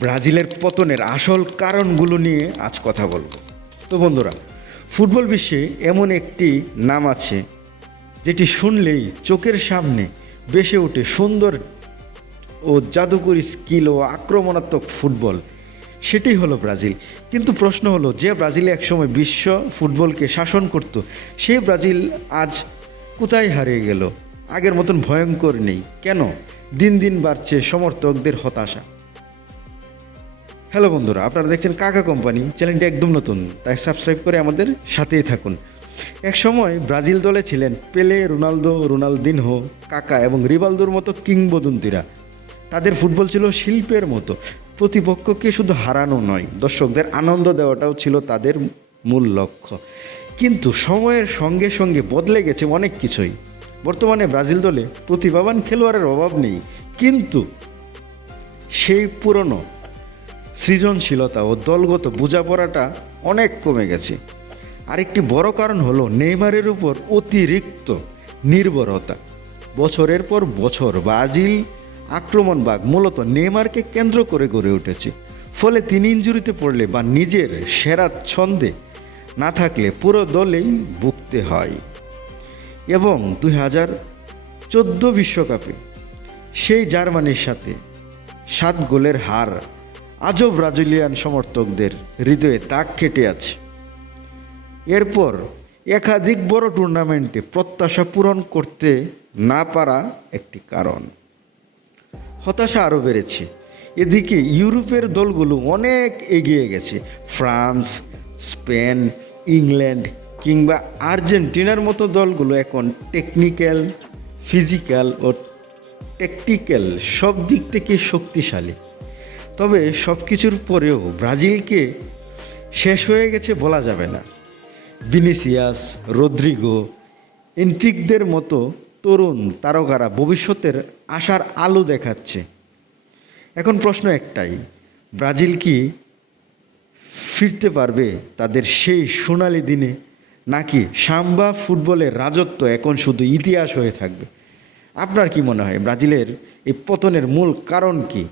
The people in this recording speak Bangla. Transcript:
ব্রাজিলের পতনের আসল কারণগুলো নিয়ে আজ কথা বলবো। তো বন্ধুরা, ফুটবল বিশ্বে এমন একটি নাম আছে যেটি শুনলেই চোখের সামনে ভেসে ওঠে সুন্দর ও জাদুকরী স্কিল ও আক্রমণাত্মক ফুটবল, সেটি হলো ব্রাজিল। কিন্তু প্রশ্ন হলো, যে ব্রাজিল একসময় বিশ্ব ফুটবলকে শাসন করত, সেই ব্রাজিল আজ কোথায় হারিয়ে গেল? আগের মতন ভয়ঙ্কর নেই কেন? দিন দিন বাড়ছে সমর্থকদের হতাশা। হ্যালো বন্ধুরা, আপনারা দেখছেন কাকা কোম্পানি। চ্যানেলটি একদম নতুন, তাই সাবস্ক্রাইব করে আমাদের সাথেই থাকুন। এক সময় ব্রাজিল দলে ছিলেন পেলে, রোনালদো, রোনালদিনহো, কাকা এবং রিভালদোর মতো কিংবদন্তিরা। তাদের ফুটবল ছিল শিল্পের মতো। প্রতিপক্ষকে শুধু হারানো নয়, দর্শকদের আনন্দ দেওয়াটাও ছিল তাদের মূল লক্ষ্য। কিন্তু সময়ের সঙ্গে সঙ্গে বদলে গেছে অনেক কিছুই। বর্তমানে ব্রাজিল দলে প্রতিভাবান খেলোয়াড়ের অভাব নেই, কিন্তু সেই পুরনো সৃজনশীলতা ও দলগত বোঝাপড়াটা অনেক কমে গেছে। আরেকটি বড় কারণ হলো নেইমারের উপর অতিরিক্ত নির্ভরতা। বছরের পর বছর ব্রাজিল আক্রমণভাগ মূলত নেইমারকে কেন্দ্র করে গড়ে উঠেছে। ফলে তিনি ইনজুরিতে পড়লে বা নিজের সেরা ছন্দে না থাকলে পুরো দলেই ভুগতে হয়। এবং 2014 বিশ্বকাপে সেই জার্মানির সাথে 7 গোলের হার আজও ব্রাজিলিয়ান সমর্থকদের হৃদয়ে দাগ কেটে আছে। এরপর একাধিক বড় টুর্নামেন্টে প্রত্যাশা পূরণ করতে না পারা একটি কারণ। হতাশা আরও বেড়েছে। এদিকে ইউরোপের দলগুলো অনেক এগিয়ে গেছে। ফ্রান্স, স্পেন, ইংল্যান্ড কিংবা আর্জেন্টিনার মতো দলগুলো এখন টেকনিক্যাল, ফিজিক্যাল ও ট্যাকটিক্যাল সব দিক থেকে শক্তিশালী। তবে সব কিছুর পরেও ব্রাজিলকে শেষ হয়ে গেছে বলা যাবে না। ভিনিসিয়াস, রদ্রিগো, এন্ট্রিকদের মতো তরুণ তারকারা ভবিষ্যতের আশার আলো দেখাচ্ছে। এখন প্রশ্ন একটাই, ব্রাজিল কি ফিরতে পারবে তাদের সেই সোনালি দিনে, নাকি সাম্বা ফুটবলের রাজত্ব এখন শুধু ইতিহাস হয়ে থাকবে? আপনার কি মনে হয় ব্রাজিলের এই পতনের মূল কারণ কি?